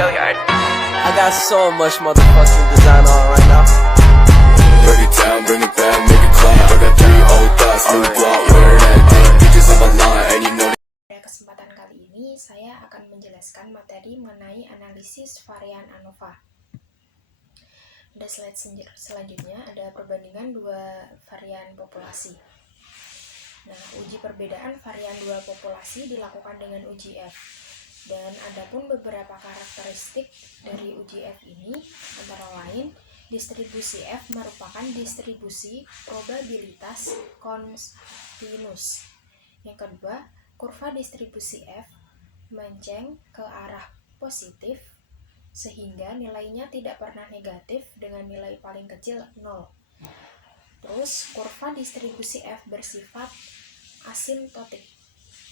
I got so much motherfucking design on right now. Break it down, bring it back, make it clap. I got 3 old thoughts, new block, where that thing. Bitches on my line, and you know. Pada kesempatan kali ini, saya akan menjelaskan materi mengenai analisis varian ANOVA. Pada slide selanjutnya ada perbandingan dua varian populasi. Nah, uji perbedaan varian dua populasi dilakukan dengan uji F. Dan adapun beberapa karakteristik dari uji F ini antara lain distribusi F merupakan distribusi probabilitas kontinus. Yang kedua, kurva distribusi F menceng ke arah positif sehingga nilainya tidak pernah negatif dengan nilai paling kecil 0. Terus kurva distribusi F bersifat asimptotik.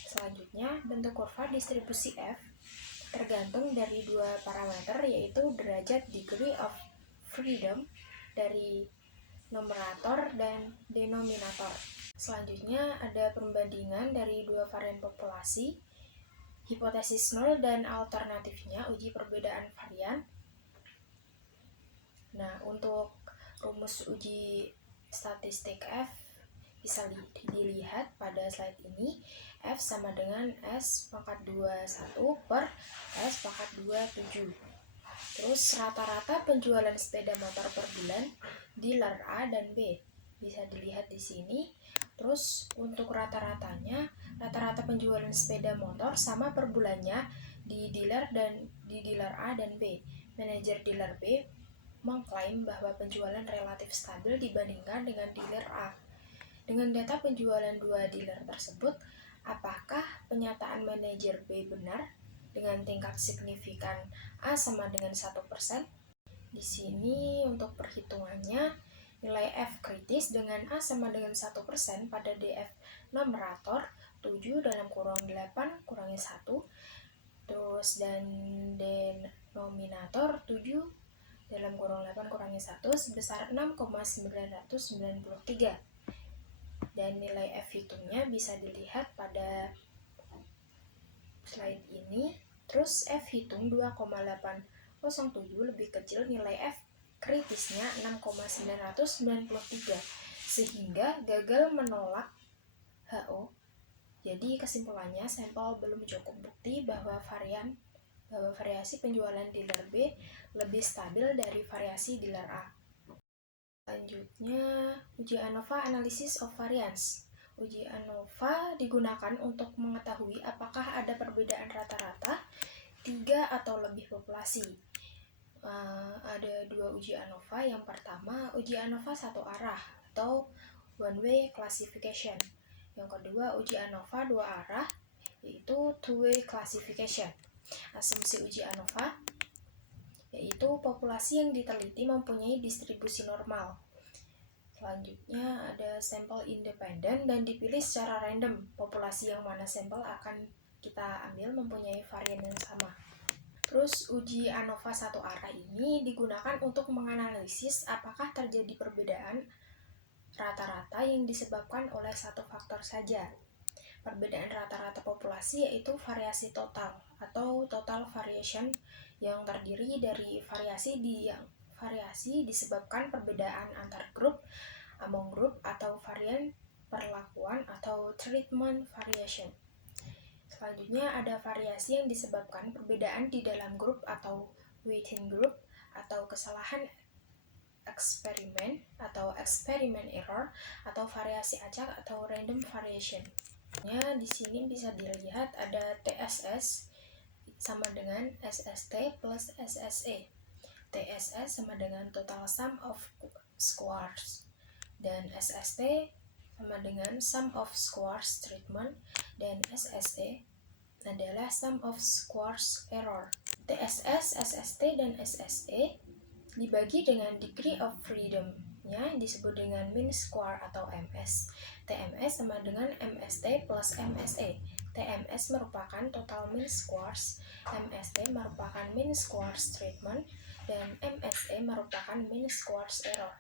Selanjutnya, bentuk kurva distribusi F tergantung dari dua parameter, yaitu derajat degree of freedom dari numerator dan denominator. Selanjutnya, ada perbandingan dari dua varian populasi, hipotesis nol dan alternatifnya, uji perbedaan varian. Nah, untuk rumus uji statistik F bisa dilihat pada slide ini. F sama dengan S pangkat 21 per S pangkat 27. Terus rata-rata penjualan sepeda motor per bulan dealer A dan B bisa dilihat di sini. Terus untuk rata-ratanya, rata-rata penjualan sepeda motor sama per bulannya di dealer A dan B. Manajer dealer B mengklaim bahwa penjualan relatif stabil dibandingkan dengan dealer A. Dengan data penjualan dua dealer tersebut, apakah pernyataan manajer B benar dengan tingkat signifikan A sama dengan 1%? Di sini untuk perhitungannya, nilai F kritis dengan A sama dengan 1% pada DF numerator 7 dalam kurung 8 kurangi 1, terus dan denominator 7 dalam kurung 8 kurangi 1 sebesar 6,993. Dan nilai F hitungnya bisa dilihat pada slide ini. Terus F hitung 2,807 lebih kecil nilai F kritisnya 6,993 sehingga gagal menolak HO. Jadi kesimpulannya, sampel belum cukup bukti bahwa variasi penjualan dealer B lebih stabil dari variasi dealer A. Selanjutnya, uji ANOVA Analysis of Variance. Uji ANOVA digunakan untuk mengetahui apakah ada perbedaan rata-rata 3 atau lebih populasi. Ada dua uji ANOVA. Yang pertama, uji ANOVA satu arah atau one way classification. Yang kedua, uji ANOVA dua arah, yaitu two way classification. Asumsi uji ANOVA yaitu populasi yang diteliti mempunyai distribusi normal. Selanjutnya ada sampel independen dan dipilih secara random. Populasi yang mana sampel akan kita ambil mempunyai varian yang sama. Terus uji ANOVA satu arah ini digunakan untuk menganalisis apakah terjadi perbedaan rata-rata yang disebabkan oleh satu faktor saja. Perbedaan rata-rata populasi yaitu variasi total atau total variation yang terdiri dari variasi disebabkan perbedaan antar grup, among group, atau varian perlakuan atau treatment variation. Selanjutnya ada variasi yang disebabkan perbedaan di dalam grup atau within group, atau kesalahan eksperimen atau experiment error, atau variasi acak atau random variation. Di sini bisa dilihat ada TSS sama dengan SST plus SSE. TSS sama dengan total sum of squares dan SST sama dengan sum of squares treatment, dan SSE adalah sum of squares error. TSS, SST, dan SSE dibagi dengan degree of freedom-nya disebut dengan mean square atau MS. TMS sama dengan MST plus MSE. TMS merupakan total mean squares, MST merupakan mean squares treatment, dan MSE merupakan mean squares error.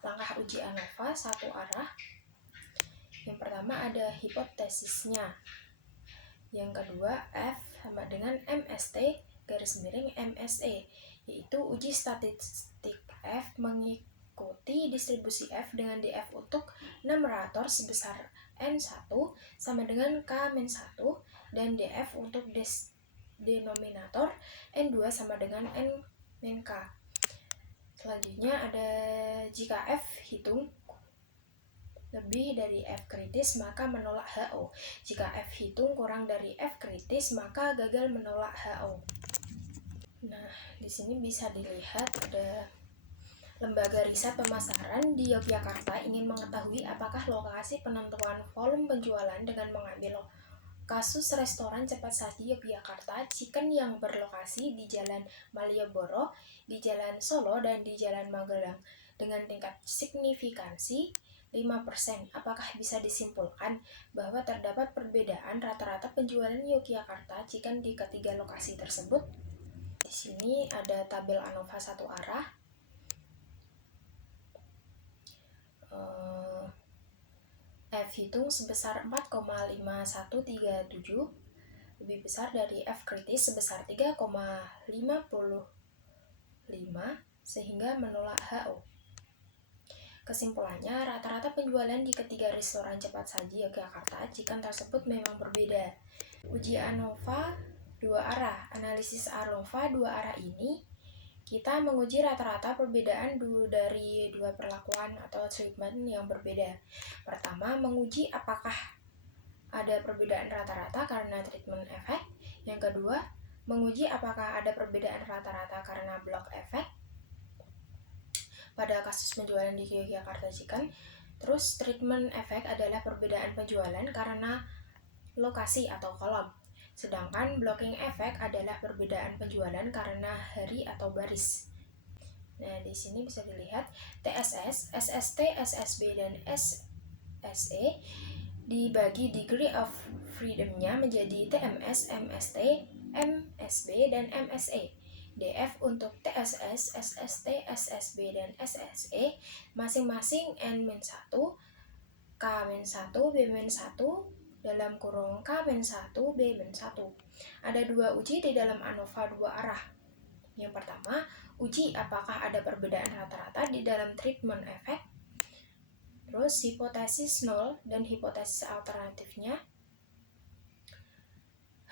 Langkah uji ANOVA satu arah. Yang pertama ada hipotesisnya. Yang kedua, F sama dengan MST MSE, yaitu uji statistik F mengikuti distribusi F dengan df untuk numerator sebesar N1 sama dengan K-1 dan df untuk denominator N2 sama dengan N-K. Selanjutnya ada jika F hitung lebih dari F kritis maka menolak HO. Jika F hitung kurang dari F kritis maka gagal menolak HO. Nah, di sini bisa dilihat ada lembaga riset pemasaran di Yogyakarta ingin mengetahui apakah lokasi penentuan volume penjualan dengan mengambil kasus restoran cepat saji Yogyakarta Chicken yang berlokasi di Jalan Malioboro, di Jalan Solo, dan di Jalan Magelang dengan tingkat signifikansi 5%. Apakah bisa disimpulkan bahwa terdapat perbedaan rata-rata penjualan Yogyakarta Chicken di ketiga lokasi tersebut? Di sini ada tabel ANOVA satu arah. F hitung sebesar 4,5137 lebih besar dari F kritis sebesar 3,55 sehingga menolak HO. Kesimpulannya, rata-rata penjualan di ketiga restoran cepat saji Yogyakarta Chicken tersebut memang berbeda. Uji ANOVA dua arah. Analisis ANOVA dua arah ini kita menguji rata-rata perbedaan dari dua perlakuan atau treatment yang berbeda. Pertama, menguji apakah ada perbedaan rata-rata karena treatment efek. Yang kedua, menguji apakah ada perbedaan rata-rata karena block efek pada kasus penjualan di Yogyakarta Chicken. Terus, treatment efek adalah perbedaan penjualan karena lokasi atau kolom. Sedangkan blocking effect adalah perbedaan penjualan karena hari atau baris. Nah, di sini bisa dilihat TSS, SST, SSB, dan SSE dibagi degree of freedom-nya menjadi TMS, MST, MSB, dan MSE. DF untuk TSS, SST, SSB, dan SSE masing-masing N-1, K-1, B-1, dalam kurung K-1, B-1. Ada dua uji di dalam ANOVA dua arah. Yang pertama, uji apakah ada perbedaan rata-rata di dalam treatment efek. Terus hipotesis 0 dan hipotesis alternatifnya.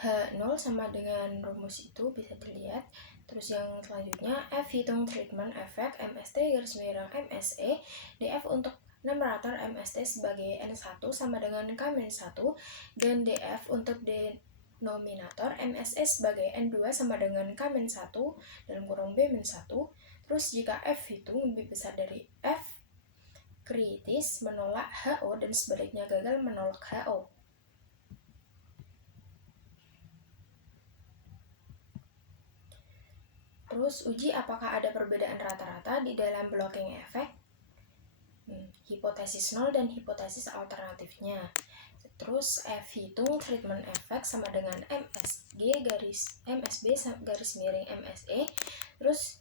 H0 sama dengan rumus itu bisa dilihat. Terus yang selanjutnya, F hitung treatment efek MST garis miring MSE, DF untuk numerator MST sebagai N1 sama dengan K-1 dan DF untuk denominator MSE sebagai N2 sama dengan K-1 dalam kurung B-1. Terus jika F hitung lebih besar dari F kritis menolak HO dan sebaliknya gagal menolak HO. Terus uji apakah ada perbedaan rata-rata di dalam blocking effect. Hipotesis 0 dan hipotesis alternatifnya. Terus F hitung treatment effect sama dengan MSB garis miring MSE. Terus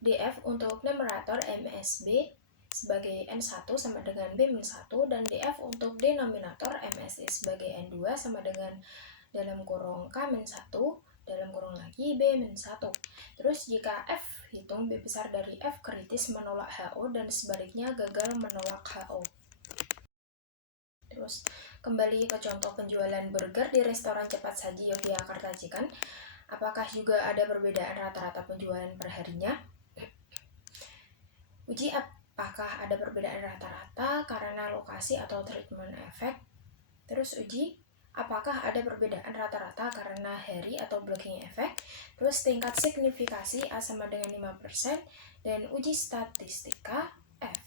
DF untuk numerator MSB sebagai N1 sama dengan B-1 dan DF untuk denominator MSE sebagai N2 sama dengan dalam kurung K-1 dalam kurung lagi B-1. Terus jika F hitung B besar dari F kritis menolak HO dan sebaliknya gagal menolak HO. Terus kembali ke contoh penjualan burger di restoran cepat saji Yogyakarta Chicken. Apakah juga ada perbedaan rata-rata penjualan per harinya? Uji apakah ada perbedaan rata-rata karena lokasi atau treatment effect. Terus uji apakah ada perbedaan rata-rata karena hari atau blocking effect. Terus tingkat signifikasi A sama dengan 5% dan uji statistika F.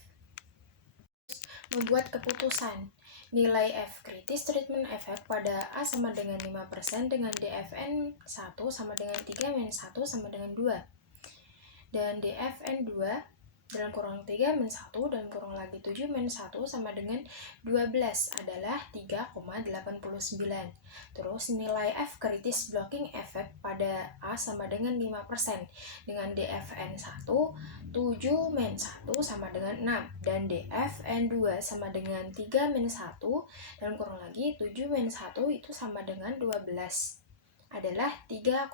Membuat keputusan nilai F kritis treatment effect pada A sama dengan 5% dengan DFN 1 sama dengan 3-1 sama dengan 2 dan DFN 2 dalam kurang 3-1 dan kurang lagi 7-1 sama dengan 12 adalah 3,89. Terus nilai F kritis blocking effect pada A sama dengan 5% dengan DFN 1 7-1 sama dengan 6 dan DFN 2 sama dengan 3-1 dan kurang lagi 7-1 itu sama dengan 12 adalah 3,00.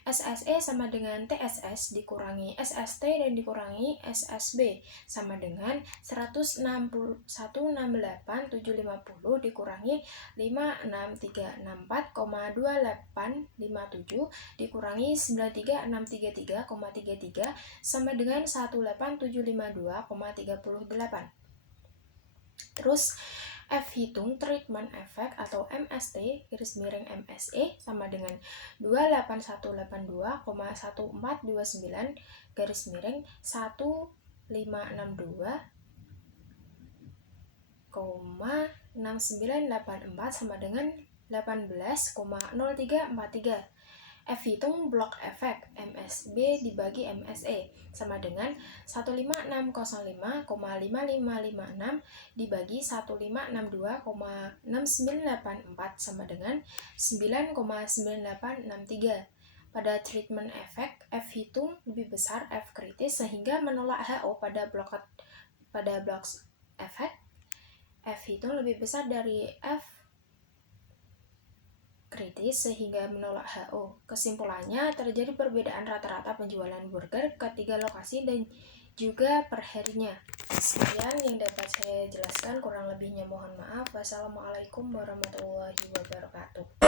SSE sama dengan TSS dikurangi SST dan dikurangi SSB sama dengan 168.750 dikurangi 56364,2857 dikurangi 93633,33 sama dengan 18752,38. Terus F hitung treatment effect atau MST (MSE) sama dengan 28182,1429 1589,6984 sama dengan 18,0343. F hitung block effect MSB dibagi MSE sama dengan 15605,5556 dibagi 1562,6984 sama dengan 9,9863. Pada treatment effect, F hitung lebih besar F kritis sehingga menolak HO pada block effect. F hitung lebih besar dari F kritis sehingga menolak HO. Kesimpulannya, terjadi perbedaan rata-rata penjualan burger ke 3 lokasi dan juga per harinya. Sekian yang dapat saya jelaskan, kurang lebihnya mohon maaf. Wassalamualaikum warahmatullahi wabarakatuh.